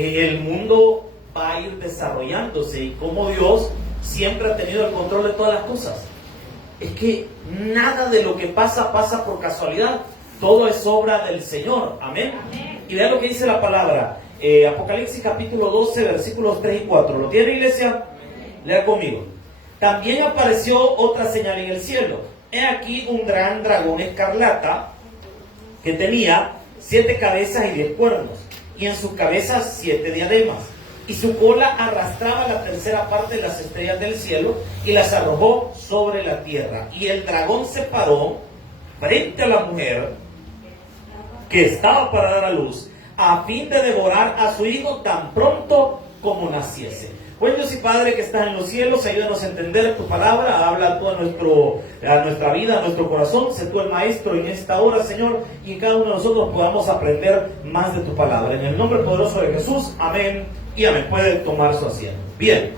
el mundo va a ir desarrollándose y como Dios siempre ha tenido el control de todas las cosas. Es que nada de lo que pasa por casualidad. Todo es obra del Señor. Amén. Amén. Y vea lo que dice la palabra. Apocalipsis capítulo 12, versículos 3 y 4. ¿Lo tiene, iglesia? Lea conmigo. También apareció otra señal en el cielo. He aquí un gran dragón escarlata que tenía 7 cabezas y 10 cuernos, y en sus cabezas 7 diademas, y su cola arrastraba la tercera parte de las estrellas del cielo y las arrojó sobre la tierra. Y el dragón se paró frente a la mujer que estaba para dar a luz, a fin de devorar a su hijo tan pronto como naciese. Buen Dios y Padre que estás en los cielos, ayúdanos a entender tu palabra, habla tú a nuestra vida, a nuestro corazón, sé tú el maestro en esta hora, Señor, y cada uno de nosotros podamos aprender más de tu palabra. En el nombre poderoso de Jesús, amén y amén. Puede tomar su asiento. Bien,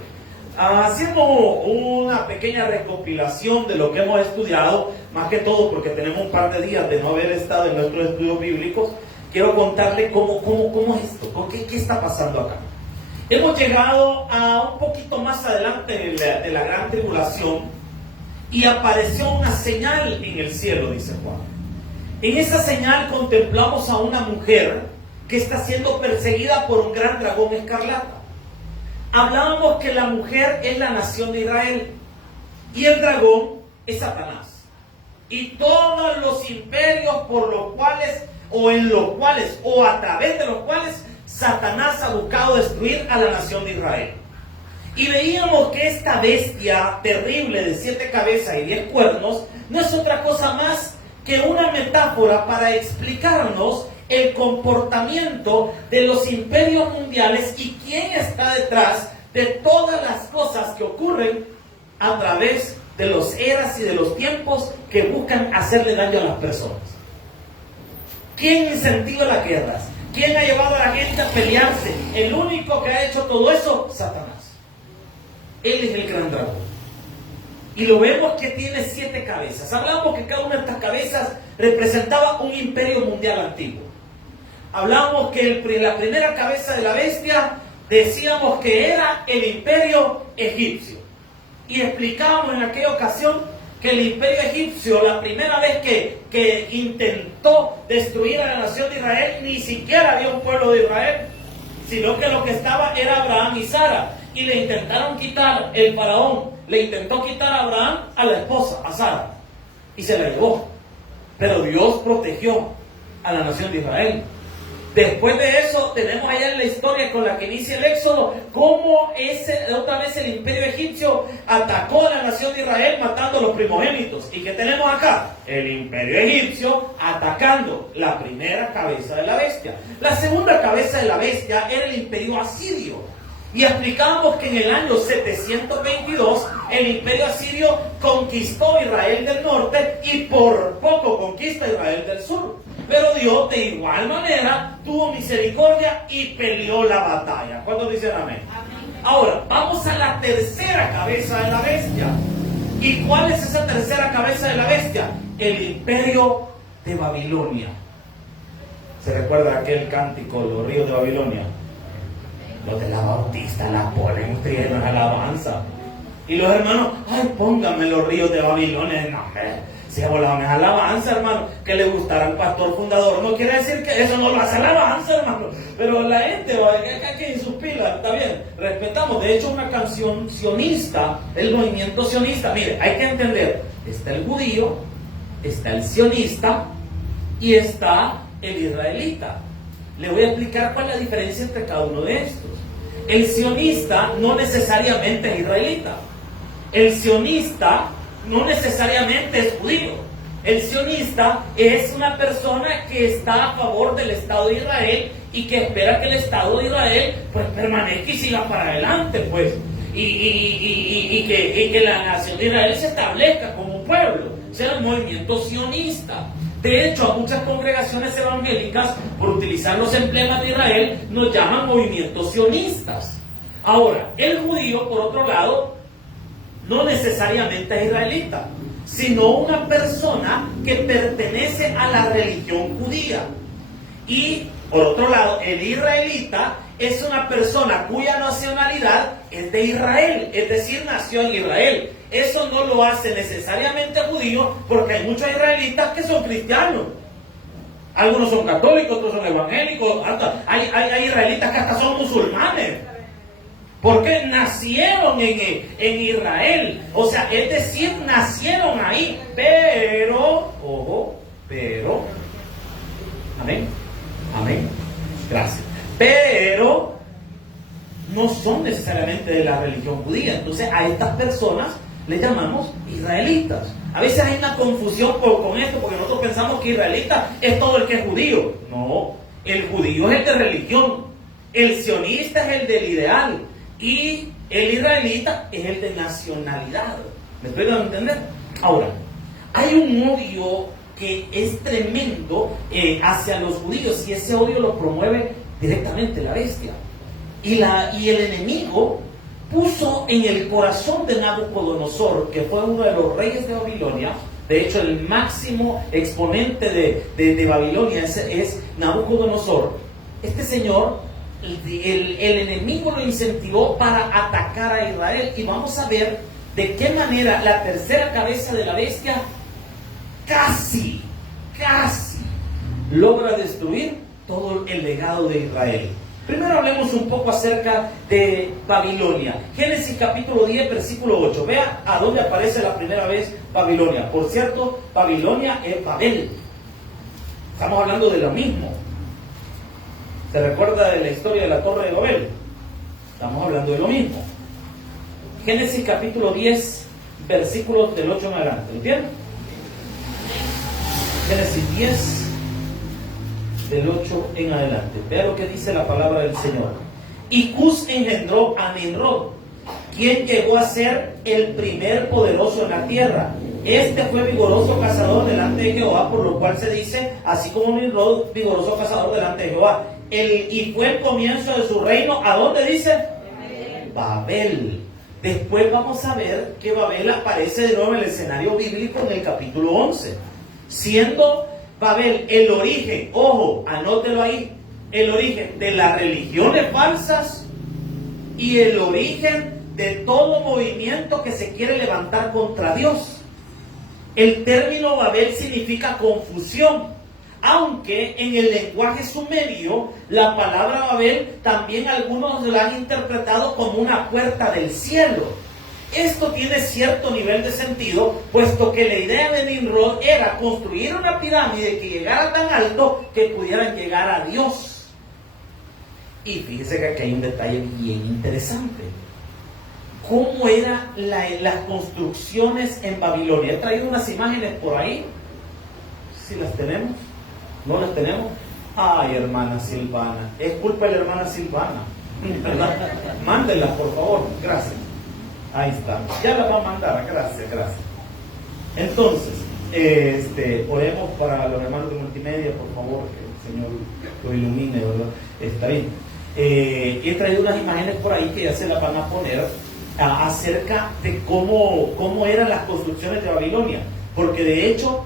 haciendo una pequeña recopilación de lo que hemos estudiado, más que todo porque tenemos un par de días de no haber estado en nuestros estudios bíblicos, quiero contarle cómo es esto, qué está pasando acá. Hemos llegado a un poquito más adelante de la gran tribulación y apareció una señal en el cielo, dice Juan. En esa señal contemplamos a una mujer que está siendo perseguida por un gran dragón escarlata. Hablábamos que la mujer es la nación de Israel y el dragón es Satanás. Y todos los imperios por los cuales, o a través de los cuales, Satanás ha buscado destruir a la nación de Israel. Y veíamos que esta bestia terrible de 7 cabezas y 10 cuernos no es otra cosa más que una metáfora para explicarnos el comportamiento de los imperios mundiales y quién está detrás de todas las cosas que ocurren a través de los eras y de los tiempos que buscan hacerle daño a las personas. ¿Quién incentiva las guerras? ¿Quién ha llevado a la gente a pelearse? El único que ha hecho todo eso, Satanás. Él es el gran dragón. Y lo vemos que tiene 7 cabezas. Hablamos que cada una de estas cabezas representaba un imperio mundial antiguo. Hablamos que la primera cabeza de la bestia, decíamos que era el imperio egipcio. Y explicábamos en aquella ocasión que el imperio egipcio, la primera vez que intentó destruir a la nación de Israel, ni siquiera había un pueblo de Israel, sino que lo que estaba era Abraham y Sara. Y le intentaron quitar, el faraón le intentó quitar a Abraham a la esposa, a Sara, y se la llevó. Pero Dios protegió a la nación de Israel. Después de eso, tenemos allá en la historia con la que inicia el Éxodo, cómo otra vez el imperio egipcio atacó a la nación de Israel matando a los primogénitos. ¿Y qué tenemos acá? El imperio egipcio atacando la primera cabeza de la bestia. La segunda cabeza de la bestia era el imperio asirio. Y explicamos que en el año 722 el imperio asirio conquistó Israel del norte y por poco conquista Israel del sur. Pero Dios de igual manera tuvo misericordia y peleó la batalla. ¿Cuántos dicen amén? Amén. Ahora, vamos a la tercera cabeza de la bestia. ¿Y cuál es esa tercera cabeza de la bestia? El imperio de Babilonia. ¿Se recuerda aquel cántico, los ríos de Babilonia? Los de la Bautista la ponen en alabanza. Y los hermanos, ay, pónganme los ríos de Babilonia. No, se volaban en alabanza, hermano. Que le gustara al pastor fundador no quiere decir que eso no lo hace alabanza, hermano. Pero la gente va que en sus pilas, está bien, respetamos. De hecho, una canción sionista, el movimiento sionista, mire, hay que entender, está el judío, está el sionista y está el israelita. Le voy a explicar cuál es la diferencia entre cada uno de estos. El sionista no necesariamente es israelita. El sionista no necesariamente es judío. El sionista es una persona que está a favor del Estado de Israel y que espera que el Estado de Israel pues permanezca y siga para adelante, pues, y que la nación de Israel se establezca como un pueblo. O sea, el movimiento sionista. De hecho, a muchas congregaciones evangélicas, por utilizar los emblemas de Israel, nos llaman movimientos sionistas. Ahora, el judío, por otro lado, no necesariamente es israelita, sino una persona que pertenece a la religión judía. Y Por otro lado, el israelita es una persona cuya nacionalidad es de Israel, es decir, nació en Israel. Eso no lo hace necesariamente judío, porque hay muchos israelitas que son cristianos. Algunos son católicos, otros son evangélicos, hay israelitas que hasta son musulmanes. Porque nacieron en Israel. O sea, es decir, nacieron ahí. Pero, ojo, pero, amén, amén, gracias. Pero no son necesariamente de la religión judía. Entonces a estas personas les llamamos israelitas. A veces hay una confusión con esto, porque nosotros pensamos que israelita es todo el que es judío. No, el judío es el de religión, el sionista es el del ideal, y el israelita es el de nacionalidad. ¿Me estoy dando a entender? Ahora, hay un odio que es tremendo hacia los judíos, y ese odio lo promueve directamente la bestia. Y el enemigo puso en el corazón de Nabucodonosor, que fue uno de los reyes de Babilonia, de hecho el máximo exponente de Babilonia es Nabucodonosor. Este señor, el enemigo lo incentivó para atacar a Israel, y vamos a ver de qué manera la tercera cabeza de la bestia casi logra destruir todo el legado de Israel. Primero hablemos un poco acerca de Babilonia. Génesis capítulo 10, versículo 8. Vea a dónde aparece la primera vez Babilonia. Por cierto, Babilonia es Babel. Estamos hablando de lo mismo. ¿Se recuerda de la historia de la Torre de Babel? Estamos hablando de lo mismo. Génesis capítulo 10, versículos del 8 en adelante. ¿Entienden? Génesis 10, del 8 en adelante. Vea lo que dice la palabra del Señor. Y Cus engendró a Nimrod, quien llegó a ser el primer poderoso en la tierra. Este fue vigoroso cazador delante de Jehová, por lo cual se dice, así como Nimrod, vigoroso cazador delante de Jehová. Y fue el comienzo de su reino. ¿A dónde dice? Babel. Después vamos a ver que Babel aparece de nuevo en el escenario bíblico en el capítulo 11, siendo Babel el origen, ojo, anótelo ahí, el origen de las religiones falsas y el origen de todo movimiento que se quiere levantar contra Dios. El término Babel significa confusión, aunque en el lenguaje sumerio la palabra Babel también algunos la han interpretado como una puerta del cielo. Esto tiene cierto nivel de sentido, puesto que la idea de Nimrod era construir una pirámide que llegara tan alto que pudieran llegar a Dios. Y fíjese que aquí hay un detalle bien interesante. ¿Cómo eran las construcciones en Babilonia? He traído unas imágenes por ahí. Si las tenemos, ¿no las tenemos? Ay, hermana Silvana, es culpa de la hermana Silvana, ¿verdad? Mándenlas, por favor, gracias. Ahí está, ya la va a mandar, gracias. Entonces, oremos para los hermanos de multimedia, por favor, que el Señor lo ilumine, ¿verdad? Está bien. He traído unas imágenes por ahí que ya se las van a poner acerca de cómo eran las construcciones de Babilonia, porque de hecho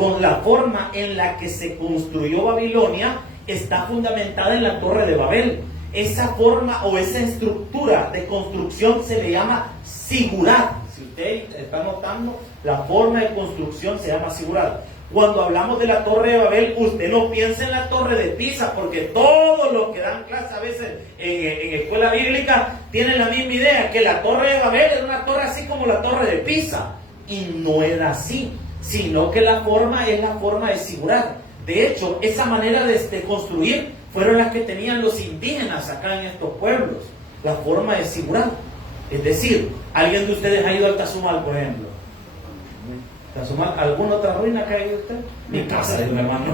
con la forma en la que se construyó Babilonia está fundamentada en la Torre de Babel. Esa forma o esa estructura de construcción se le llama sigurat. Si usted está notando, la forma de construcción se llama sigurat. Cuando hablamos de la Torre de Babel, usted no piensa en la Torre de Pisa, porque todos los que dan clase a veces en escuela bíblica tienen la misma idea, que la Torre de Babel era una torre así como la Torre de Pisa. Y no era así, sino que la forma es la forma de sigurat. De hecho, esa manera de construir fueron las que tenían los indígenas acá en estos pueblos, la forma de sigurat. Es decir, ¿alguien de ustedes ha ido al Tazumal, por ejemplo? ¿Tazumal? ¿Alguna otra ruina que ha ido usted? Mi casa, mi hermano.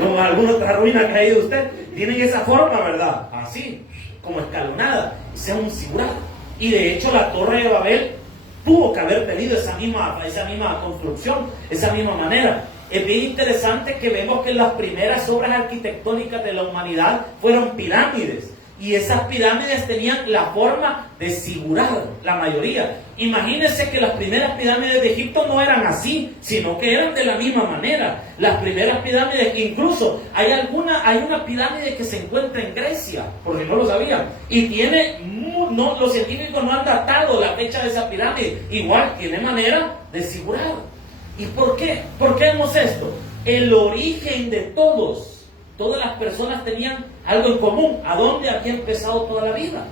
¿Como alguna otra ruina que ha ido usted? Tienen esa forma, ¿verdad? Así, como escalonada. Ese es un sigurat. Y de hecho la Torre de Babel tuvo que haber tenido esa misma construcción, esa misma manera. Es bien interesante que vemos que las primeras obras arquitectónicas de la humanidad fueron pirámides. Y esas pirámides tenían la forma de zigurat, la mayoría. Imagínense que las primeras pirámides de Egipto no eran así, sino que eran de la misma manera. Las primeras pirámides, incluso hay una pirámide que se encuentra en Grecia, porque no lo sabían, y los científicos no han datado la fecha de esa pirámide. Igual tiene manera de zigurat. ¿Y por qué? ¿Por qué vemos esto? El origen de todas las personas tenían algo en común. ¿A dónde había empezado toda la vida?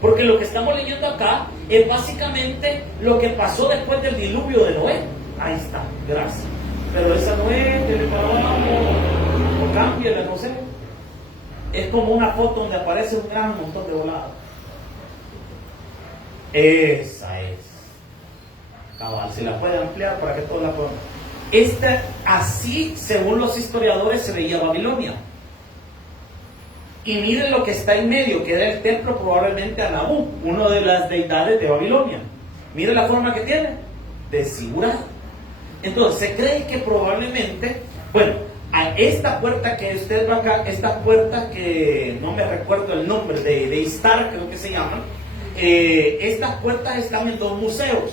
Porque lo que estamos leyendo acá es básicamente lo que pasó después del diluvio de Noé. Ahí está, gracias. Pero esa Noé, que le paramos, o cámbiala, no sé. Es como una foto donde aparece un gran montón de volados. Esa es. Cabal, si la puede ampliar para que todos la puedan. Así, según los historiadores, se veía Babilonia. Y miren lo que está en medio, que era el templo probablemente a Nabu, una de las deidades de Babilonia. Miren la forma que tiene, de zigurat. Entonces, se cree que probablemente, a esta puerta que usted ve acá, esta puerta que no me recuerdo el nombre, de Istar, creo que se llama, estas puertas están en dos museos.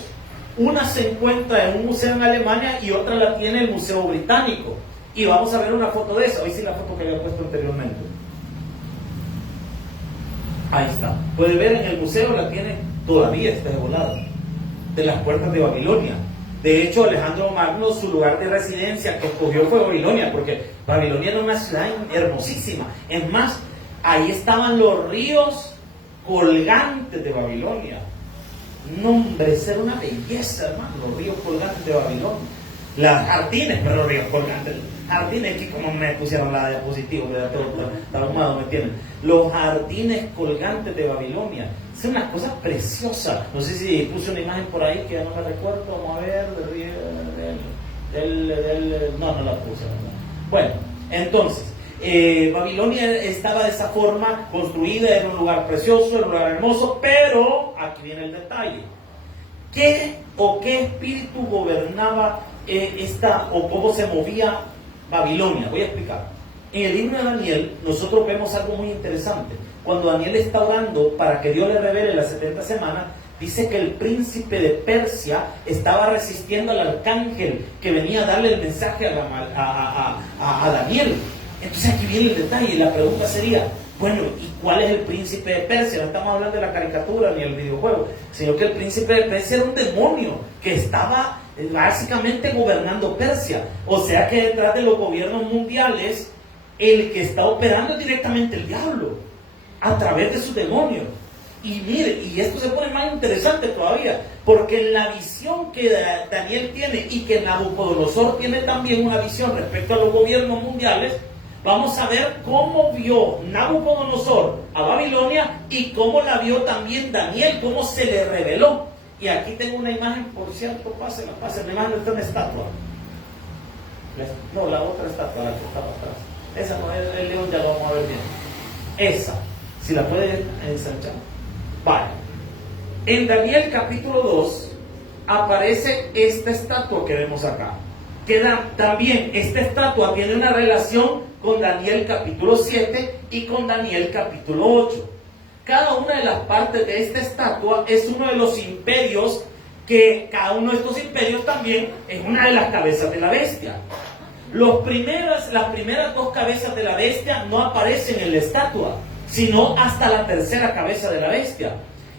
Una se encuentra en un museo en Alemania y otra la tiene el Museo Británico. Y vamos a ver una foto de esa. Hoy sí la foto que había puesto anteriormente. Ahí está. Puede ver en el museo, la tiene todavía, está de volado. De las puertas de Babilonia. De hecho, Alejandro Magno, su lugar de residencia que escogió fue Babilonia, porque Babilonia era una ciudad hermosísima. Es más, ahí estaban los ríos colgantes de Babilonia. No, hombre, esa era una belleza, hermano, los ríos colgantes de Babilonia. Las jardines, pero los ríos colgantes. Jardines, que como me pusieron la diapositiva, todo ahumado me tienen. Los jardines colgantes de Babilonia. Son unas cosas preciosas. No sé si puse una imagen por ahí que ya no me recuerdo. Vamos a ver, no la puse. ¿No? Bueno, entonces, Babilonia estaba de esa forma construida, era un lugar precioso, era un lugar hermoso, pero aquí viene el detalle. ¿Qué espíritu gobernaba o cómo se movía Babilonia? Voy a explicar. En el libro de Daniel nosotros vemos algo muy interesante. Cuando Daniel está orando para que Dios le revele las 70 semanas, dice que el príncipe de Persia estaba resistiendo al arcángel que venía a darle el mensaje a Daniel. Entonces aquí viene el detalle, la pregunta sería, bueno, ¿y cuál es el príncipe de Persia? No estamos hablando de la caricatura ni el videojuego, sino que el príncipe de Persia era un demonio que estaba básicamente gobernando Persia. O sea que detrás de los gobiernos mundiales, el que está operando es directamente el diablo, a través de sus demonios. Y mire, y esto se pone más interesante todavía, porque en la visión que Daniel tiene y que Nabucodonosor tiene también una visión respecto a los gobiernos mundiales, vamos a ver cómo vio Nabucodonosor a Babilonia y cómo la vio también Daniel, cómo se le reveló. Y aquí tengo una imagen, por cierto, pásenla, la imagen está una estatua. No, la otra estatua, la que está para atrás. Esa no es el león, ya lo vamos a ver bien. Esa, si la puede ensanchar. Vale. En Daniel capítulo 2 aparece esta estatua que vemos acá. También esta estatua tiene una relación con Daniel capítulo 7 y con Daniel capítulo 8. Cada una de las partes de esta estatua es uno de los imperios, que cada uno de estos imperios también es una de las cabezas de la bestia. Las primeras dos cabezas de la bestia no aparecen en la estatua, sino hasta la tercera cabeza de la bestia.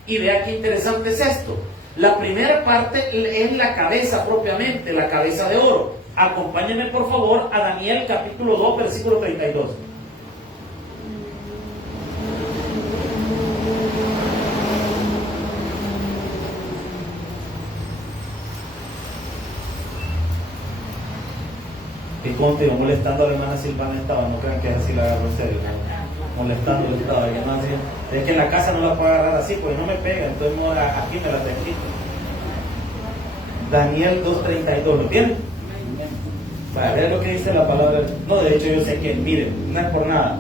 Y vea qué interesante es esto. La primera parte es la cabeza propiamente, la cabeza de oro. Acompáñenme por favor a Daniel capítulo 2, versículo 32. Y contigo, molestando a la hermana Silvana estaba, no crean que así la agarro en serio, molestando estaba, y además, es que en la casa no la puedo agarrar así, porque no me pega, entonces aquí me la tengo. Daniel 2.32, ¿lo tienen? Para ver lo que dice la palabra. No, de hecho yo sé que, miren, no es por nada,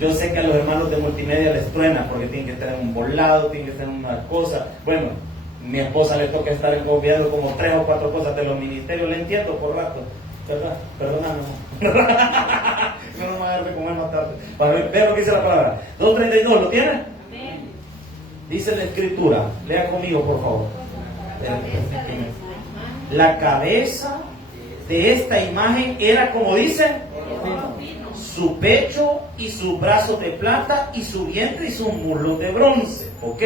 yo sé que a los hermanos de multimedia les truena, porque tienen que tener un volado, tienen que tener una cosa. Bueno, mi esposa le toca estar encobiando como 3 o 4 cosas de los ministerios, le entiendo por rato. ¿Verdad? Perdóname. No me voy a dar de comer más tarde. Para ver lo que dice la palabra. 2:32, ¿lo tiene? Dice la escritura. Lea conmigo, por favor. La cabeza de esta imagen era, como dice, su pecho y sus brazos de plata y su vientre y sus muslos de bronce. Ok,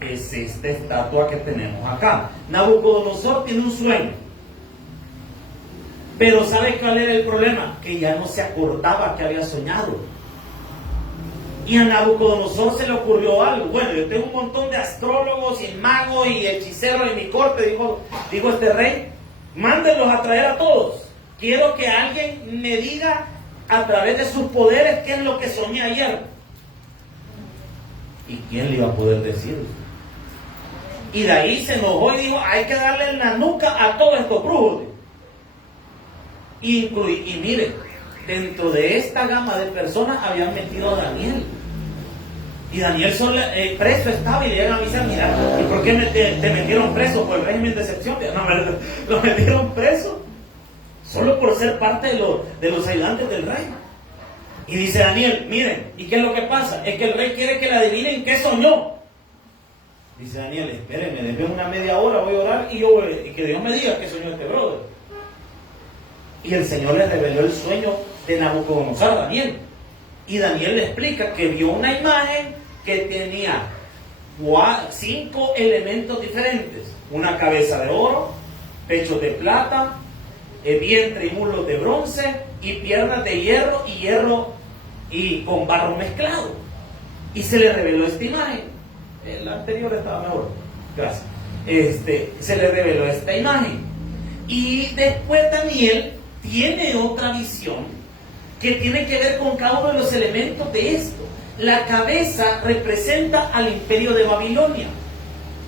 es esta estatua que tenemos acá. Nabucodonosor tiene un sueño. Pero ¿sabe cuál era el problema? Que ya no se acordaba que había soñado. Y a Nabucodonosor se le ocurrió algo. Bueno, yo tengo un montón de astrólogos y magos y hechiceros en mi corte, dijo este rey. Mándenlos a traer a todos. Quiero que alguien me diga a través de sus poderes qué es lo que soñé ayer. ¿Y quién le iba a poder decir? Y de ahí se enojó y dijo, hay que darle en la nuca a todos estos brujos. Y mire, dentro de esta gama de personas habían metido a Daniel. Y Daniel preso estaba y le llegan a avisar, mira, ¿y por qué te metieron preso? Por el régimen de excepción. No, lo metieron preso solo por ser parte de los ayudantes del rey. Y dice Daniel, miren, ¿y qué es lo que pasa? Es que el rey quiere que le adivinen qué soñó. Dice Daniel, espérenme, denme una media hora, voy a orar y que Dios me diga qué soñó este brother. Y el Señor le reveló el sueño de Nabucodonosor a Daniel. Y Daniel le explica que vio una imagen que tenía 5 elementos diferentes. Una cabeza de oro, pechos de plata, vientre y muslos de bronce, y piernas de hierro y con barro mezclado. Y se le reveló esta imagen. El anterior estaba mejor. Gracias. Se le reveló esta imagen. Y después Daniel tiene otra visión que tiene que ver con cada uno de los elementos de esto. La cabeza representa al imperio de Babilonia.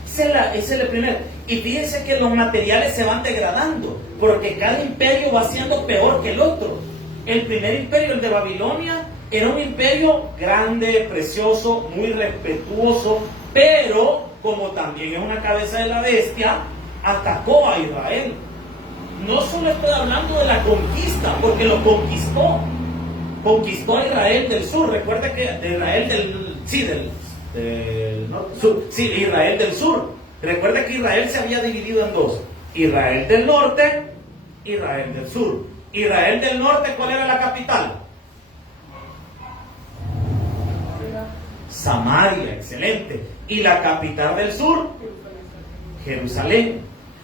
Ese es el primero. Y fíjense que los materiales se van degradando, porque cada imperio va siendo peor que el otro. El primer imperio, el de Babilonia, era un imperio grande, precioso, muy respetuoso, pero como también es una cabeza de la bestia, atacó a Israel. No solo estoy hablando de la conquista, porque lo conquistó. Conquistó a Israel del sur. Recuerda que Israel Israel del sur. Recuerda que Israel se había dividido en dos: Israel del norte, Israel del sur. Israel del norte, ¿cuál era la capital? Samaria, excelente. ¿Y la capital del sur? Jerusalén.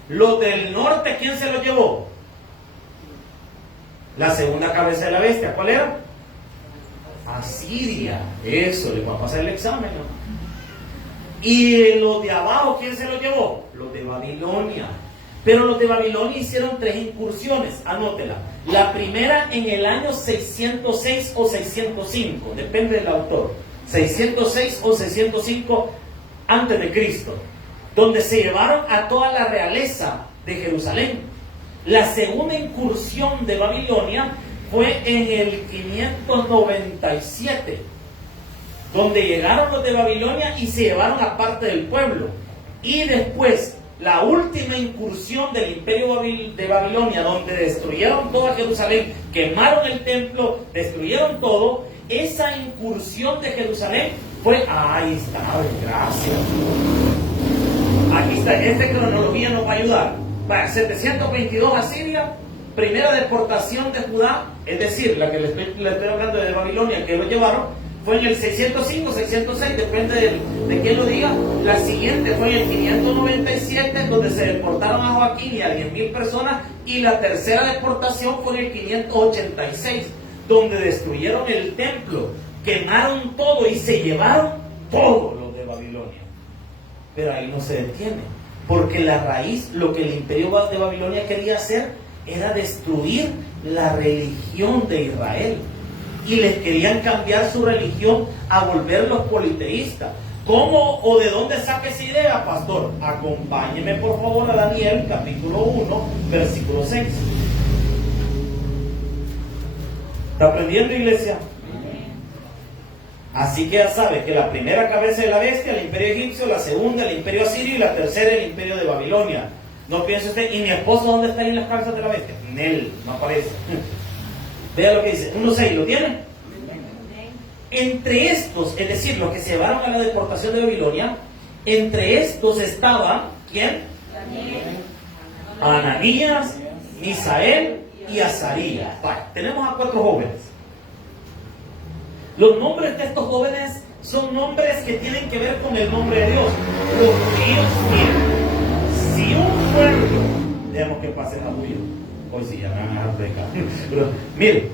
Los del norte, ¿quién se los llevó? La segunda cabeza de la bestia, ¿cuál era? Asiria. Eso, le va a pasar el examen, ¿no? Y los de abajo, ¿quién se los llevó? Los de Babilonia. Pero los de Babilonia hicieron 3 incursiones, anótela. La primera en el año 606 o 605, depende del autor. 606 o 605 antes de Cristo, donde se llevaron a toda la realeza de Jerusalén. La segunda incursión de Babilonia fue en el 597, donde llegaron los de Babilonia y se llevaron a parte del pueblo. Y después, la última incursión del imperio de Babilonia, donde destruyeron toda Jerusalén, quemaron el templo, destruyeron todo. Esa incursión de Jerusalén fue, ahí está, gracias. Aquí está, esta cronología nos va a ayudar. 722 Asiria, primera deportación de Judá, es decir, la que le estoy hablando de Babilonia, que lo llevaron, fue en el 605, 606, depende de quién lo diga. La siguiente fue en el 597, donde se deportaron a Joaquín y a 10.000 personas, y la tercera deportación fue en el 586, donde destruyeron el templo, quemaron todo y se llevaron todo lo de Babilonia. Pero ahí no se detiene, porque la raíz, lo que el imperio de Babilonia quería hacer, era destruir la religión de Israel. Y les querían cambiar su religión a volverlos politeístas. ¿Cómo o de dónde saca esa idea, pastor? Acompáñeme por favor a Daniel, capítulo 1, versículo 6. ¿Está aprendiendo, iglesia? Así que ya sabe que la primera cabeza de la bestia, el imperio egipcio; la segunda, el imperio asirio; y la tercera, el imperio de Babilonia. No piense usted, ¿y mi esposo dónde está ahí en las calzas de la bestia? Nel, no aparece. Vea lo que dice, 1:6, ¿lo tiene? Entre estos, es decir, los que se llevaron a la deportación de Babilonia, entre estos estaba, ¿quién? Ananías, Misael y Azarías. Vale, tenemos a 4 jóvenes. Los nombres de estos jóvenes son nombres que tienen que ver con el nombre de Dios. Los judíos, miren, si un pueblo, dejemos que pase la bulla, hoy sí ya me van a dejar de acá. Miren,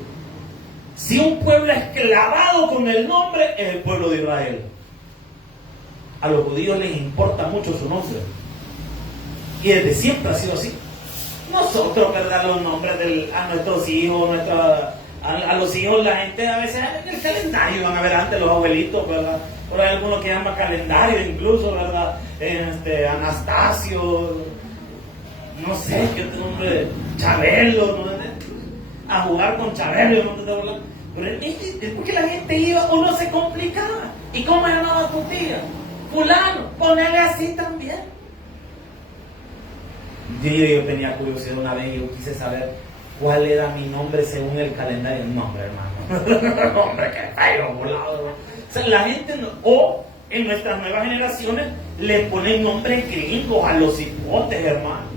si un pueblo es clavado con el nombre, es el pueblo de Israel. A los judíos les importa mucho su nombre. Y desde siempre ha sido así. Nosotros, ¿verdad? Los nombres a nuestros hijos, a los hijos, la gente a veces en el calendario, van a ver antes los abuelitos, ¿verdad? Por ahí algunos que llaman calendario incluso, ¿verdad? Anastasio, no sé, qué otro nombre, Chabelo, ¿no? A jugar con Chabelo, ¿no? Pero es porque la gente iba, uno se complicaba. ¿Y cómo llamaba tu tía? Fulano, ponele así también. Yo tenía curiosidad una vez y yo quise saber cuál era mi nombre según el calendario. Nombre, hermano. Hombre, qué feo, volado. O sea, la gente, o en nuestras nuevas generaciones, le ponen nombres gringos a los hipotes, hermano.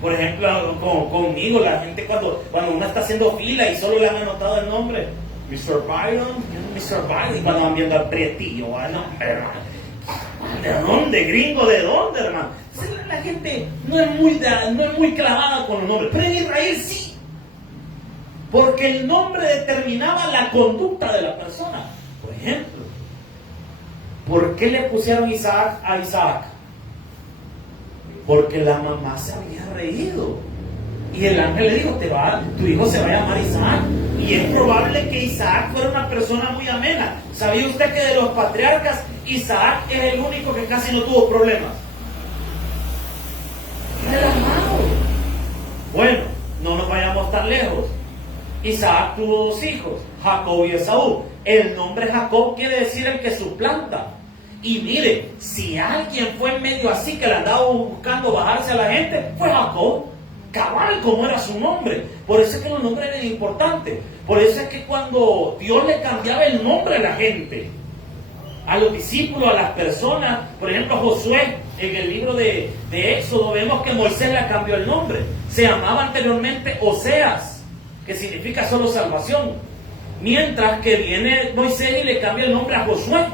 Por ejemplo, conmigo, la gente cuando uno está haciendo fila y solo le han anotado el nombre, Mr. Byron, y cuando van viendo al prietillo, no, hermano. ¿De dónde, gringo? ¿De dónde, hermano? La gente no es muy clavada con los nombres, pero en Israel sí. Porque el nombre determinaba la conducta de la persona. Por ejemplo, ¿por qué le pusieron Isaac a Isaac? Porque la mamá se había reído. Y el ángel le dijo, tu hijo se va a llamar Isaac. Y es probable que Isaac fuera una persona muy amena. ¿Sabía usted que de los patriarcas, Isaac es el único que casi no tuvo problemas? Relajado. Bueno, no nos vayamos tan lejos. Isaac tuvo 2 hijos, Jacob y Esaú. El nombre Jacob quiere decir el que suplanta. Y mire, si alguien fue en medio así que le andaba buscando bajarse a la gente, fue Jacob. Cabal, como era su nombre. Por eso es que los nombres eran importantes. Por eso es que cuando Dios le cambiaba el nombre a la gente, a los discípulos, a las personas, por ejemplo Josué, en el libro de Éxodo vemos que Moisés le cambió el nombre. Se llamaba anteriormente Oseas, que significa solo salvación. Mientras que viene Moisés y le cambia el nombre a Josué,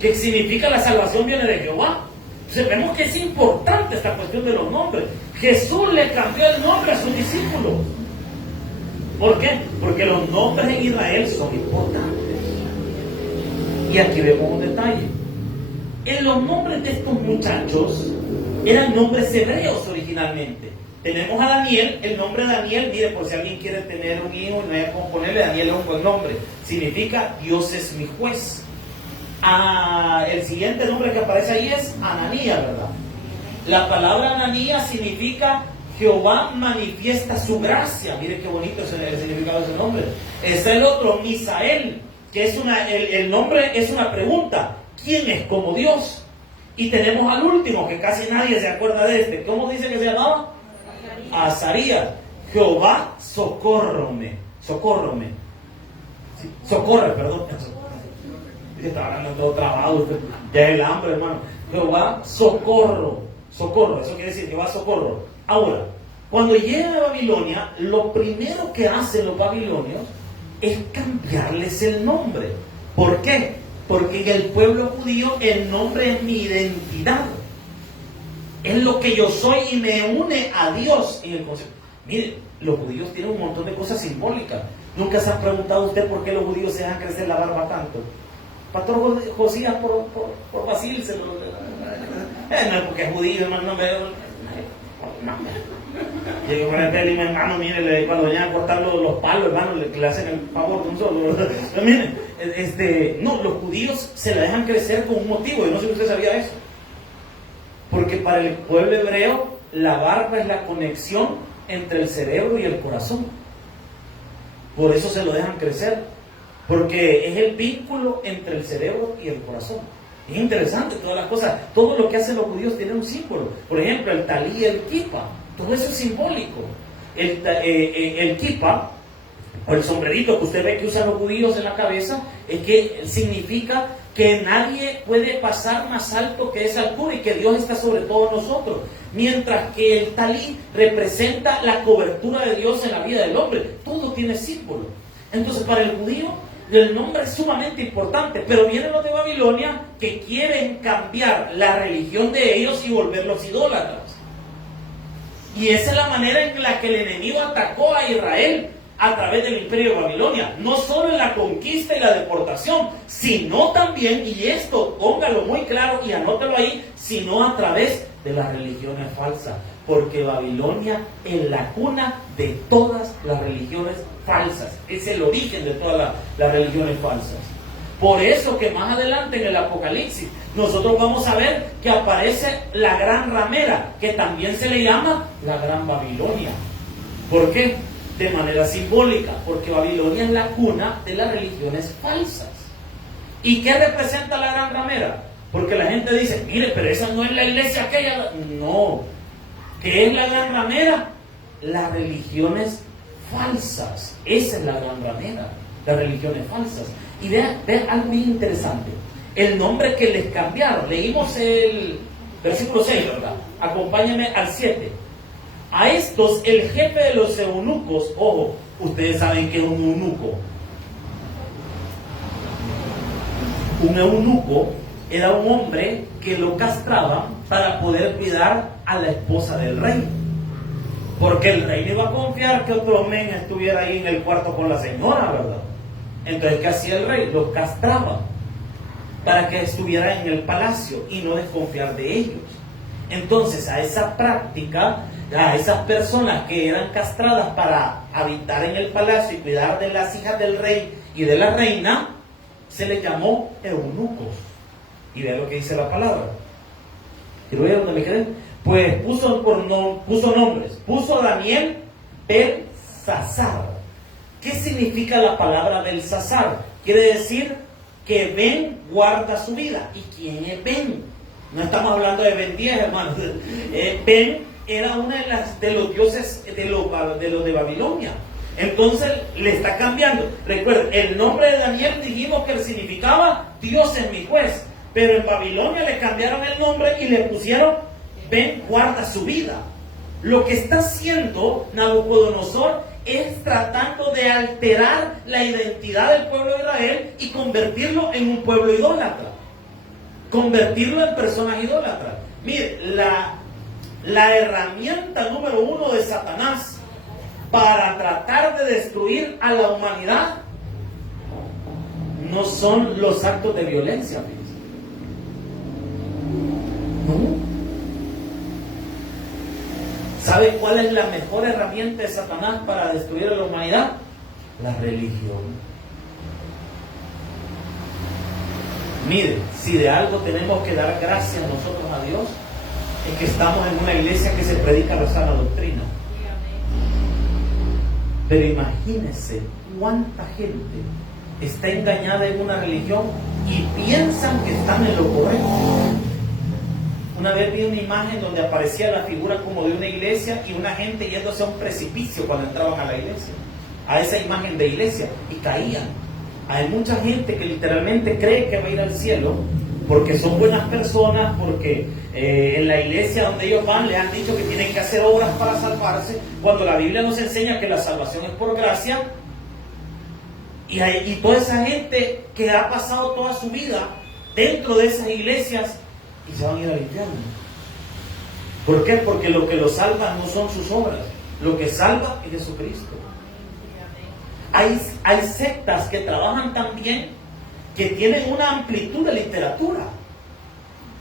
que significa la salvación viene de Jehová. Entonces vemos que es importante esta cuestión de los nombres. Jesús le cambió el nombre a sus discípulos. ¿Por qué? Porque los nombres en Israel son importantes. Y aquí vemos un detalle. En los nombres de estos muchachos eran nombres hebreos originalmente. Tenemos a Daniel, el nombre de Daniel, mire, por si alguien quiere tener un hijo y no hay cómo ponerle, Daniel es un buen nombre. Significa Dios es mi juez. El siguiente nombre que aparece ahí es Ananías, ¿verdad? La palabra Ananías significa Jehová manifiesta su gracia. Mire qué bonito es el significado de ese nombre. Es el otro, Misael, que es el nombre es una pregunta. ¿Quién es como Dios? Y tenemos al último, que casi nadie se acuerda de este. ¿Cómo dice que se llamaba? Azarías. Jehová, socórrome. Socórrome. Sí, socorre, perdón. Estaba hablando todo trabado. Ya es el hambre, hermano. Jehová, socorro. Socorro. Eso quiere decir Jehová, socorro. Ahora, cuando llega a Babilonia, lo primero que hacen los babilonios es cambiarles el nombre. ¿Por qué? Porque en el pueblo judío el nombre es mi identidad. Es lo que yo soy y me une a Dios en el concepto. Mire, los judíos tienen un montón de cosas simbólicas. ¿Nunca se ha preguntado usted por qué los judíos se dejan crecer la barba tanto? Pastor Josías por vacílselo. No es porque es judío, hermano. Llegué con el pelo y mi hermano, mire, cuando vayan a cortar los palos, hermano, le hacen el favor de un solo. Pero miren, no, los judíos se la dejan crecer con un motivo. Yo no sé si usted sabía eso. Porque para el pueblo hebreo, la barba es la conexión entre el cerebro y el corazón. Por eso se lo dejan crecer. Porque es el vínculo entre el cerebro y el corazón. Es interesante todas las cosas, todo lo que hacen los judíos tiene un símbolo. Por ejemplo, el talí y el kipa, todo eso es simbólico. El kipa, o el sombrerito que usted ve que usan los judíos en la cabeza, es que significa que nadie puede pasar más alto que esa altura y que Dios está sobre todos nosotros. Mientras que el talí representa la cobertura de Dios en la vida del hombre. Todo tiene símbolo. Entonces, para el judío, el nombre es sumamente importante, pero vienen los de Babilonia que quieren cambiar la religión de ellos y volverlos idólatras. Y esa es la manera en la que el enemigo atacó a Israel a través del imperio de Babilonia. No solo en la conquista y la deportación, sino también, y esto póngalo muy claro y anótelo ahí, sino a través de las religiones falsas. Porque Babilonia es la cuna de todas las religiones falsas. Es el origen de todas las religiones falsas. Por eso que más adelante en el Apocalipsis nosotros vamos a ver que aparece la gran ramera, que también se le llama la gran Babilonia. ¿Por qué? De manera simbólica, porque Babilonia es la cuna de las religiones falsas. ¿Y qué representa la gran ramera? Porque la gente dice, mire, pero esa no es la iglesia aquella. No. ¿Qué es la gran ramera? Las religiones falsas. Esa es la gran ramera, las religiones falsas. Y vean algo bien interesante. El nombre que les cambiaron. Leímos el versículo 6, ¿verdad? Acompáñenme al 7. A estos, el jefe de los eunucos, ojo, ustedes saben que es un eunuco. Un eunuco era un hombre que lo castraban para poder cuidar a la esposa del rey. Porque el rey no iba a confiar que otro men estuviera ahí en el cuarto con la señora, ¿verdad? Entonces, ¿qué hacía el rey? Los castraba para que estuvieran en el palacio y no desconfiar de ellos. Entonces, a esa práctica, a esas personas que eran castradas para habitar en el palacio y cuidar de las hijas del rey y de la reina, se les llamó eunucos. Y vean lo que dice la palabra. ¿Quiero ver dónde me quedé? Pues puso nombres. Puso a Daniel Belsasar. ¿Qué significa la palabra Belsasar? Quiere decir que Ben guarda su vida. ¿Y quién es Ben? No estamos hablando de Ben 10, hermanos. Ben era uno de los dioses de los de Babilonia. Entonces le está cambiando. Recuerden, el nombre de Daniel dijimos que significaba Dios es mi juez. Pero en Babilonia le cambiaron el nombre y le pusieron Ben guarda su vida. Lo que está haciendo Nabucodonosor es tratando de alterar la identidad del pueblo de Israel y convertirlo en un pueblo idólatra. Convertirlo en personas idólatras. Mire, la herramienta número 1 de Satanás para tratar de destruir a la humanidad no son los actos de violencia. No. ¿Sabe cuál es la mejor herramienta de Satanás para destruir a la humanidad? La religión. Mire, si de algo tenemos que dar gracias nosotros a Dios, es que estamos en una iglesia que se predica la sana doctrina. Pero imagínense cuánta gente está engañada en una religión y piensan que están en lo correcto. Una vez vi una imagen donde aparecía la figura como de una iglesia y una gente yéndose a un precipicio cuando entraban a la iglesia, a esa imagen de iglesia, y caían. Hay mucha gente que literalmente cree que va a ir al cielo porque son buenas personas, porque en la iglesia donde ellos van le han dicho que tienen que hacer obras para salvarse, cuando la Biblia nos enseña que la salvación es por gracia. Y toda esa gente que ha pasado toda su vida dentro de esas iglesias y se van a ir al infierno. ¿Por qué? Porque lo que los salva no son sus obras, lo que salva es Jesucristo. Hay sectas que trabajan también, que tienen una amplitud de literatura.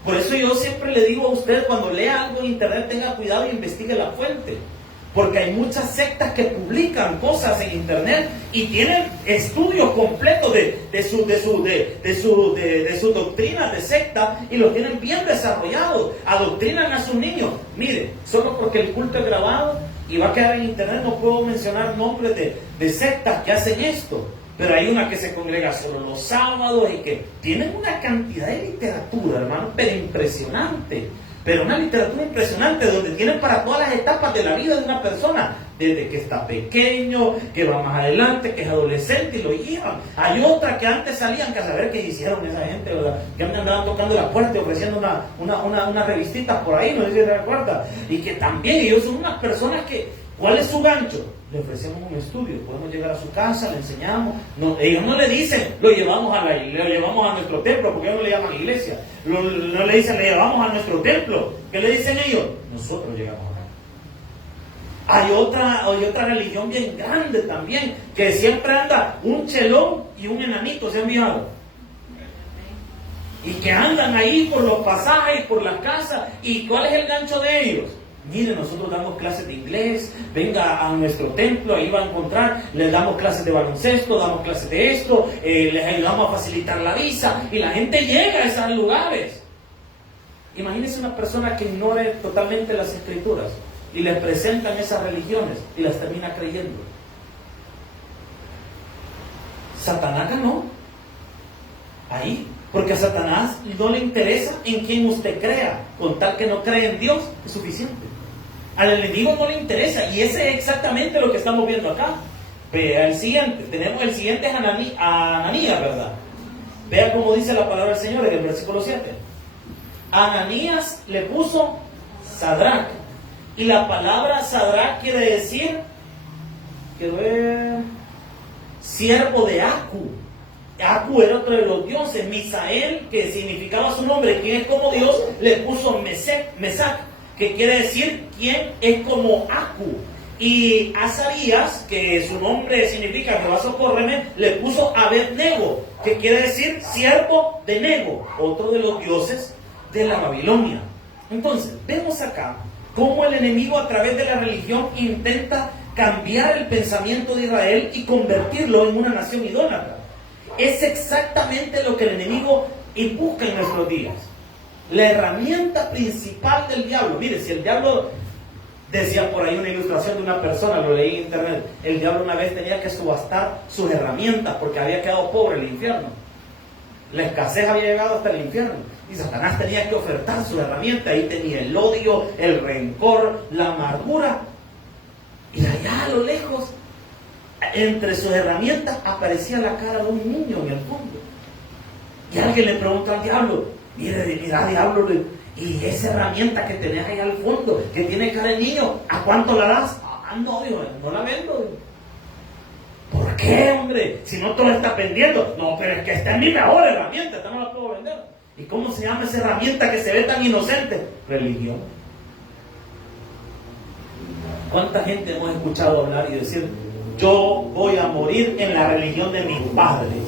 Por eso yo siempre le digo a usted, cuando lea algo en internet, tenga cuidado e investigue la fuente. Porque hay muchas sectas que publican cosas en internet y tienen estudios completos de su doctrina de secta, y los tienen bien desarrollados. Adoctrinan a sus niños. Mire, solo porque el culto es grabado y va a quedar en internet, no puedo mencionar nombres de sectas que hacen esto. pero hay una que se congrega solo los sábados y que tienen una cantidad de literatura, hermano, pero impresionante. Pero una literatura impresionante donde tienen para todas las etapas de la vida de una persona, desde que está pequeño, que va más adelante, que es adolescente y lo llevan. Hay otra que antes salían, que a saber qué hicieron esa gente, ¿verdad? Que andaban tocando la puerta y ofreciendo unas revistitas por ahí, no sé si se recuerda. Y que también ellos son unas personas que, ¿cuál es su gancho? Le ofrecemos un estudio, podemos llegar a su casa, le enseñamos. No, ellos no le dicen, lo llevamos a nuestro templo, porque ellos no le llaman iglesia. No le dicen, le llevamos a nuestro templo. ¿Qué le dicen ellos? Nosotros llegamos acá. Hay otra religión bien grande también, que siempre anda un chelón y un enanito, ¿se han fijado? Y que andan ahí por los pasajes, por las casas. ¿Y cuál es el gancho de ellos? Mire, nosotros damos clases de inglés, venga a nuestro templo, ahí va a encontrar, les damos clases de baloncesto, damos clases de esto, les ayudamos a facilitar la visa, y la gente llega a esos lugares. Imagínense una persona que ignore totalmente las escrituras y le presentan esas religiones y las termina creyendo. Satanás ganó ahí, porque a Satanás no le interesa en quién usted crea, con tal que no cree en Dios es suficiente. Al enemigo no le interesa, y ese es exactamente lo que estamos viendo acá. Vea el siguiente, tenemos el siguiente es Ananías, ¿verdad? Vea cómo dice la palabra del Señor en el versículo 7. Ananías le puso Sadrach, y la palabra Sadrach quiere decir siervo de Acu. Acu era otro de los dioses. Misael, que significaba su nombre, quien es como Dios, le puso Mesac, que quiere decir quien es como Acu. Y Azarías, que su nombre significa Jehová socórreme, le puso Abed-nego, que quiere decir siervo de Nego, otro de los dioses de la Babilonia. Entonces, vemos acá cómo el enemigo a través de la religión intenta cambiar el pensamiento de Israel y convertirlo en una nación idólatra. Es exactamente lo que el enemigo busca en nuestros días. La herramienta principal del diablo. Mire, si el diablo, decía por ahí una ilustración de una persona, lo leí en internet, el diablo una vez tenía que subastar sus herramientas porque había quedado pobre el infierno. La escasez había llegado hasta el infierno y Satanás tenía que ofertar su herramienta. Ahí tenía el odio, el rencor, la amargura, y allá a lo lejos, entre sus herramientas, aparecía la cara de un niño en el fondo. Y alguien le pregunta al diablo, mira diablo, y esa herramienta que tenés ahí al fondo, que tiene cara de niño, ¿a cuánto la das? No, dijo, no la vendo. ¿Por qué, hombre? Si no todo está vendiendo. No, pero es que esta es mi mejor herramienta, esta no la puedo vender. ¿Y cómo se llama esa herramienta que se ve tan inocente? Religión. ¿Cuánta gente hemos escuchado hablar y decir, yo voy a morir en la religión de mis padres?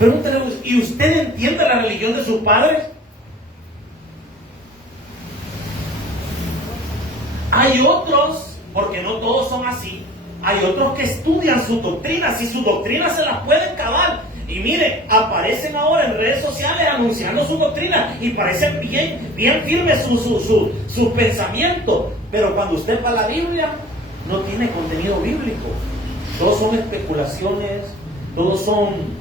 Pregúntale, ¿y usted entiende la religión de sus padres? Hay otros, porque no todos son así, hay otros que estudian sus doctrinas y sus doctrinas se las pueden cavar. Y mire, aparecen ahora en redes sociales anunciando sus doctrinas y parecen bien firmes sus pensamientos. Pero cuando usted va a la Biblia, no tiene contenido bíblico. Todos son especulaciones, todos son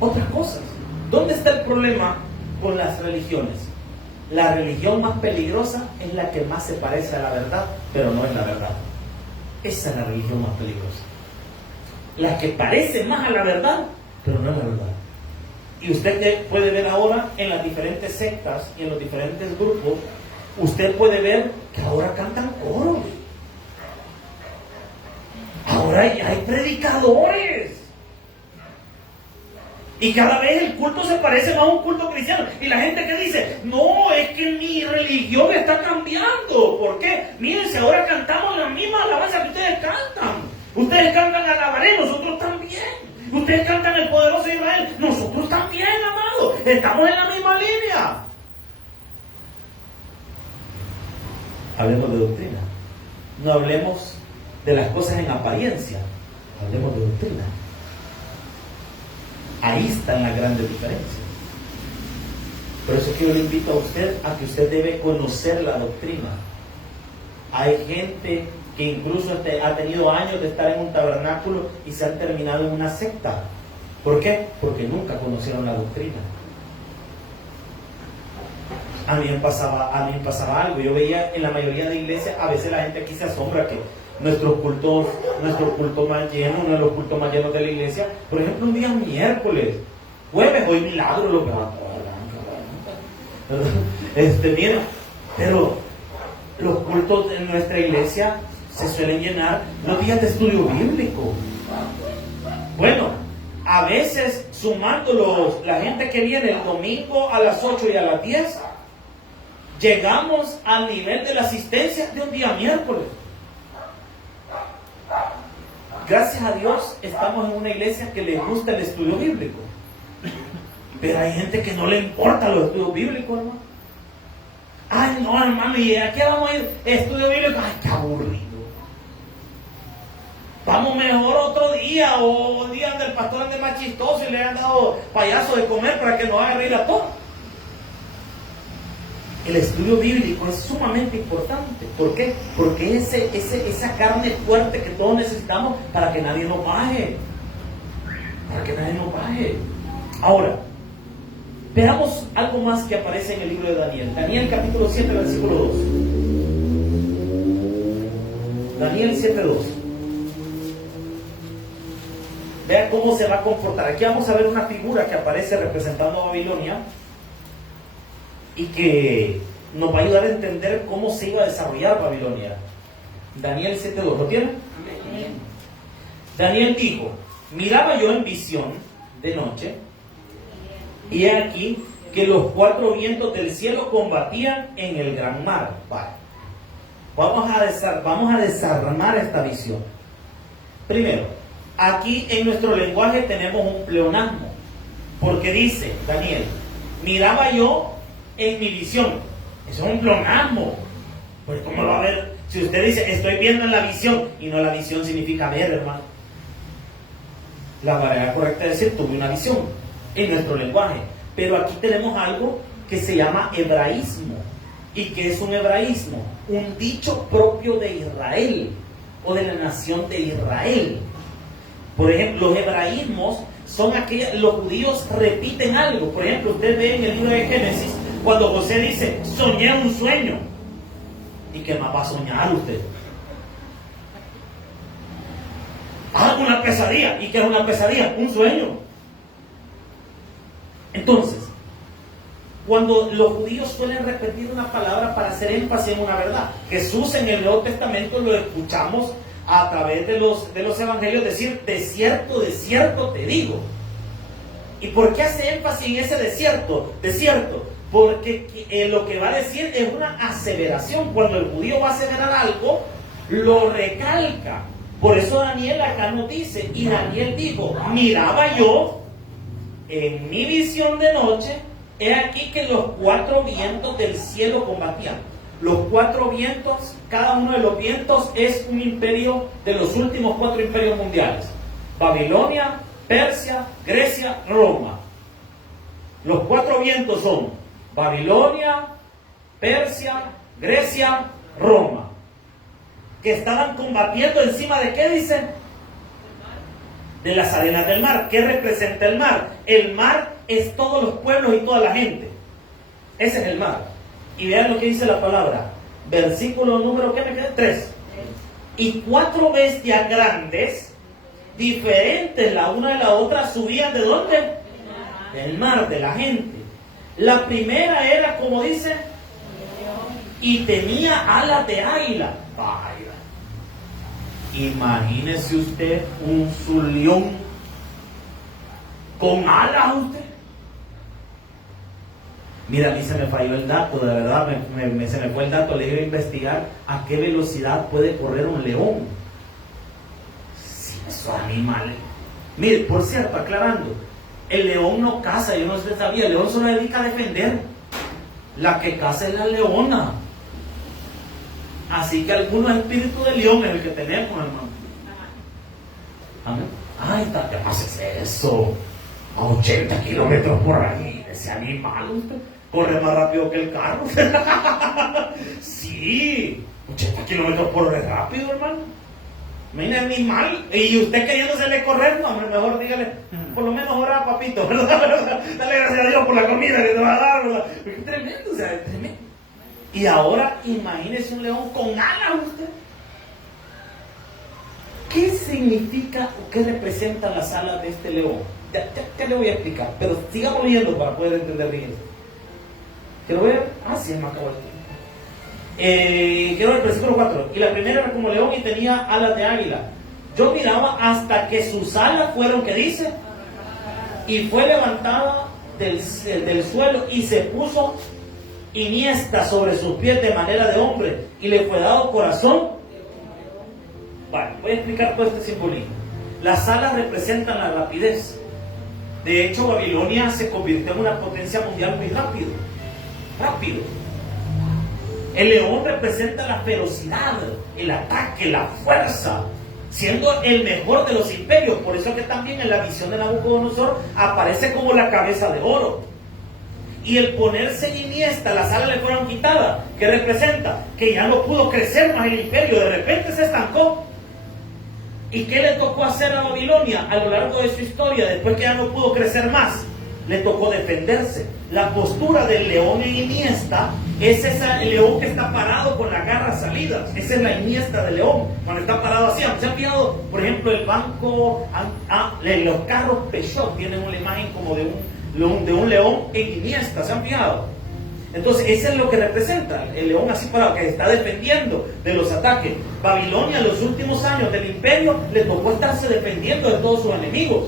otras cosas. ¿Dónde está el problema con las religiones? La religión más peligrosa es la que más se parece a la verdad, pero no es la verdad. Esa es la religión más peligrosa. La que parece más a la verdad, pero no es la verdad. Y usted puede ver ahora en las diferentes sectas y en los diferentes grupos, usted puede ver que ahora cantan coros. Ahora hay predicadores. Y cada vez el culto se parece más a un culto cristiano. Y la gente que dice, no, es que mi religión está cambiando. ¿Por qué? Miren, si ahora cantamos la misma alabanza que ustedes cantan. Ustedes cantan alabaré, nosotros también. Ustedes cantan el poderoso Israel, nosotros también, amados. Estamos en la misma línea. Hablemos de doctrina. No hablemos de las cosas en apariencia. Hablemos de doctrina. Ahí están las grandes diferencias. Por eso es que yo le invito a usted a que usted debe conocer la doctrina. Hay gente que incluso ha tenido años de estar en un tabernáculo y se han terminado en una secta. ¿Por qué? Porque nunca conocieron la doctrina. A mí me pasaba algo. Yo veía en la mayoría de iglesias, a veces la gente aquí se asombra que nuestro culto más lleno, uno de los cultos más llenos de la iglesia, por ejemplo, un día miércoles, jueves, hoy milagro, lo que va a mira, pero los cultos en nuestra iglesia se suelen llenar los días de estudio bíblico. Bueno, a veces sumándolos, la gente que viene el domingo a las 8 y a las 10, llegamos al nivel de la asistencia de un día miércoles. Gracias a Dios estamos en una iglesia que le gusta el estudio bíblico. Pero hay gente que no le importa los estudios bíblicos, hermano. Ay, no, hermano, ¿y a qué vamos a ir? Estudio bíblico. Ay, qué aburrido. Vamos mejor otro día, o un día donde el pastor ande más chistoso y le han dado payaso de comer para que nos haga reír a todos. El estudio bíblico es sumamente importante. ¿Por qué? Porque esa carne fuerte que todos necesitamos para que nadie nos baje. Para que nadie nos baje. Ahora, veamos algo más que aparece en el libro de Daniel. Daniel capítulo 7, versículo 2. Daniel 7, 2. Vean cómo se va a comportar. Aquí vamos a ver una figura que aparece representando a Babilonia y que nos va a ayudar a entender cómo se iba a desarrollar Babilonia. Daniel 7:2, ¿lo tienen? Amén. Daniel dijo: miraba yo en visión de noche, y he aquí que los cuatro vientos del cielo combatían en el gran mar. Vale. Vamos a desarmar esta visión. Primero, aquí en nuestro lenguaje tenemos un pleonasmo, porque dice Daniel: miraba yo en mi visión. Eso es un pleonasmo. Pues ¿cómo lo va a ver? Si usted dice estoy viendo en la visión, y no, la visión significa ver, hermano. La manera correcta es decir tuve una visión en nuestro lenguaje. Pero aquí tenemos algo que se llama hebraísmo. ¿Y qué es un hebraísmo? Un dicho propio de Israel o de la nación de Israel. Por ejemplo, los hebraísmos son aquellos, los judíos repiten algo. Por ejemplo, usted ve en el libro de Génesis cuando José dice: soñé un sueño. ¿Y qué más va a soñar usted? Ah, una pesadilla. ¿Y qué es una pesadilla? Un sueño. Entonces, cuando los judíos suelen repetir una palabra para hacer énfasis en una verdad, Jesús en el Nuevo Testamento lo escuchamos a través de los evangelios decir: de cierto te digo. ¿Y por qué hace énfasis en ese desierto? Porque lo que va a decir es una aseveración. Cuando el judío va a aseverar algo, lo recalca. Por eso Daniel acá nos dice: y Daniel dijo: miraba yo en mi visión de noche, he aquí que los cuatro vientos del cielo combatían. Los cuatro vientos, cada uno de los vientos es un imperio de los últimos cuatro imperios mundiales: Babilonia, Persia, Grecia, Roma. Los cuatro vientos son Babilonia, Persia, Grecia, Roma, que estaban combatiendo encima de ¿qué dicen? De las arenas del mar. ¿Qué representa el mar? El mar es todos los pueblos y toda la gente. Ese es el mar. Y vean lo que dice la palabra. Versículo número, ¿qué me queda? 3. Y cuatro bestias grandes, diferentes la una de la otra, subían ¿de dónde? Del mar, de la gente. La primera era, como dice, y tenía alas de águila. Vaya. Imagínese usted un zulión con alas, usted. Mira, a mí se me falló el dato, de verdad, se me fue el dato. Le iba a investigar a qué velocidad puede correr un león. Sí, esos animales. Mire, por cierto, aclarando, el león no caza, yo no sé si sabía, el león solo se dedica a defender. La que caza es la leona. Así que algunos espíritus de león es el que tenemos, hermano. Amén. Ay, ¿qué haces eso? A 80 kilómetros por ahí. Ese animal, usted corre más rápido que el carro. Sí. 80 kilómetros por hora es rápido, hermano. Imagina el animal. Y usted queriéndosele correr, no, hombre, mejor dígale, por lo menos ora, papito, ¿verdad? Dale gracias a Dios por la comida que te va a dar, ¿verdad? Porque es tremendo, o sea, es tremendo. Y ahora imagínese un león con alas usted. ¿Qué significa o qué representan las alas de este león? Ya le voy a explicar, pero sigamos leyendo para poder entender bien esto. ¿Quiero ver? Sí, me acabó el tiempo. Quiero ver el versículo 4. Y la primera era como león y tenía alas de águila. Yo miraba hasta que sus alas fueron, ¿qué dice? Y fue levantada del suelo y se puso iniesta sobre sus pies de manera de hombre. Y le fue dado corazón. Bueno, voy a explicar todo este simbolismo. Las alas representan la rapidez. De hecho, Babilonia se convirtió en una potencia mundial muy rápido. Rápido. El león representa la ferocidad, el ataque, la fuerza, siendo el mejor de los imperios. Por eso que también en la visión de Nabucodonosor aparece como la cabeza de oro. Y el ponerse iniesta, las alas le fueron quitadas. ¿Qué representa? Que ya no pudo crecer más el imperio, de repente se estancó. ¿Y qué le tocó hacer a Babilonia a lo largo de su historia? Después que ya no pudo crecer más, le tocó defenderse. La postura del león en iniesta es el león que está parado con las garras salidas. Esa es la iniesta del león, cuando está parado así. ¿Se han fijado? Por ejemplo, el banco, los carros Peugeot tienen una imagen como de un león en iniesta. ¿Se han fijado? Entonces, eso es lo que representa el león así parado, que está defendiendo de los ataques. Babilonia, en los últimos años del imperio, le tocó estarse defendiendo de todos sus enemigos.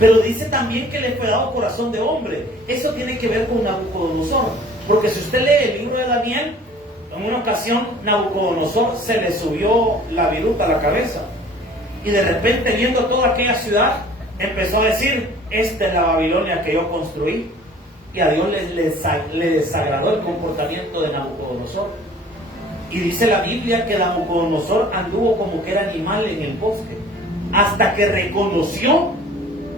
Pero dice también que le fue dado corazón de hombre. Eso tiene que ver con Nabucodonosor. Porque si usted lee el libro de Daniel, en una ocasión Nabucodonosor se le subió la viruta a la cabeza. Y de repente, viendo toda aquella ciudad, empezó a decir: esta es la Babilonia que yo construí. Y a Dios le desagradó el comportamiento de Nabucodonosor. Y dice la Biblia que Nabucodonosor anduvo como que era animal en el bosque, hasta que reconoció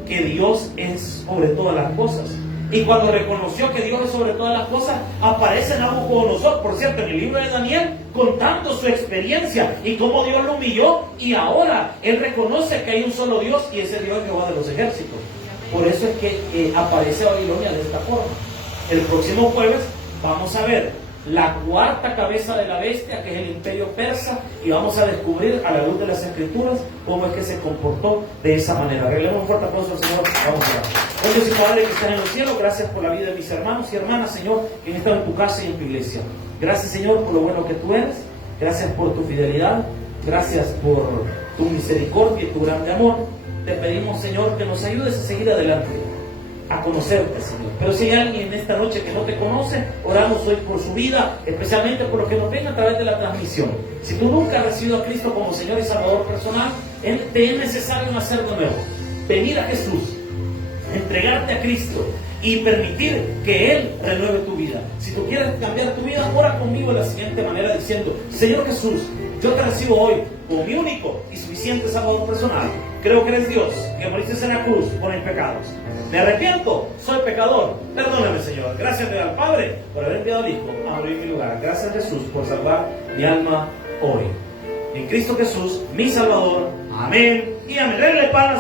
que Dios es sobre todas las cosas. Y cuando reconoció que Dios es sobre todas las cosas, aparece Nabucodonosor, por cierto, en el libro de Daniel, contando su experiencia y cómo Dios lo humilló. Y ahora él reconoce que hay un solo Dios, y ese Dios es Jehová de los ejércitos. Por eso es que aparece Babilonia de esta forma. El próximo jueves vamos a ver la cuarta cabeza de la bestia, que es el imperio persa, y vamos a descubrir a la luz de las escrituras cómo es que se comportó de esa manera. Regalemos un fuerte aplauso al Señor. Vamos a orar. Dios y Padre que estás en los cielos, gracias por la vida de mis hermanos y hermanas, Señor, que han estado en tu casa y en tu iglesia. Gracias, Señor, por lo bueno que tú eres. Gracias por tu fidelidad. Gracias por tu misericordia y tu grande amor. Te pedimos, Señor, que nos ayudes a seguir adelante, a conocerte, Señor. Pero si hay alguien en esta noche que no te conoce, oramos hoy por su vida, especialmente por los que nos ven a través de la transmisión. Si tú nunca has recibido a Cristo como Señor y Salvador personal, te es necesario nacer de nuevo. Venir a Jesús, entregarte a Cristo y permitir que Él renueve tu vida. Si tú quieres cambiar tu vida, ora conmigo de la siguiente manera, diciendo: Señor Jesús, yo te recibo hoy como mi único y suficiente Salvador personal. Creo que eres Dios, que moriste en la cruz por mis pecados. Me arrepiento, soy pecador. Perdóname, Señor. Gracias al Padre por haber enviado al Hijo a morir en mi lugar. Gracias, Jesús, por salvar mi alma hoy. En Cristo Jesús, mi Salvador. Amén y amén. Denle palmas.